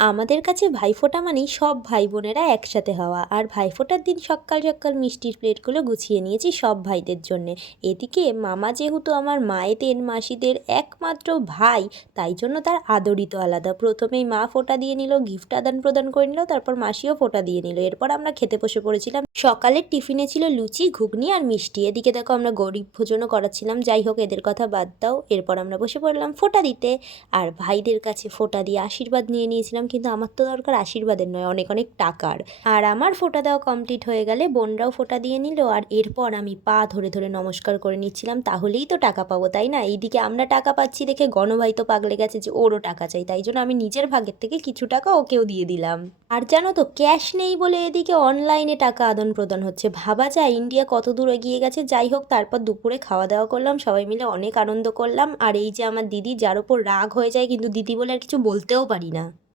আমাদের কাছে ভাইফোঁটা মানেই সব ভাই বোনেরা একসাথে হওয়া। আর ভাইফোঁটার দিন সকাল সকাল মিষ্টির প্লেটগুলো গুছিয়ে নিয়েছি সব ভাইদের জন্যে। এদিকে মামা যেহেতু আমার মায়েদের মাসিদের একমাত্র ভাই, তাই জন্য তার আদরই তো আলাদা। প্রথমেই মা ফোঁটা দিয়ে নিল, গিফট আদান প্রদান করে নিল, তারপর মাসিও ফোঁটা দিয়ে নিল। এরপর আমরা খেতে বসে পড়েছিলাম। সকালের টিফিনে ছিল লুচি, ঘুগনি আর মিষ্টি। এদিকে দেখো আমরা গরিব ভোজনও করাচ্ছিলাম। যাই হোক, এদের কথা বাদ দাও। এরপর আমরা বসে পড়লাম ফোঁটা দিতে। আর ভাইদের কাছে ফোঁটা দিয়ে আশীর্বাদ নিয়ে নিয়েছিলাম, কিন্তু আমার তো দরকার আশীর্বাদের নয়, অনেক অনেক টাকার। আর আমার ফোঁটা দেওয়া কমপ্লিট হয়ে গেলে বোনরাও ফোঁটা দিয়ে নিল। আর এরপর আমি পা ধরে ধরে নমস্কার করে নিচ্ছিলাম, তাহলেই তো টাকা পাবো, তাই না? এইদিকে আমরা টাকা পাচ্ছি দেখে গণভাই তো পাগলে গেছে যে ওরও টাকা চাই, তাই জন্য আমি নিজের ভাগের থেকে কিছু টাকা ওকেও দিয়ে দিলাম। আর জানো তো, ক্যাশ নেই বলে এদিকে অনলাইনে টাকা আদান প্রদান হচ্ছে। ভাবা যায় ইন্ডিয়া কত দূর এগিয়ে গেছে। যাই হোক, তারপর দুপুরে খাওয়া দাওয়া করলাম, সবাই মিলে অনেক আনন্দ করলাম। আর এই যে আমার দিদি, যার ওপর রাগ হয়ে যায়, কিন্তু দিদি বলে আর কিছু বলতেও পারি না।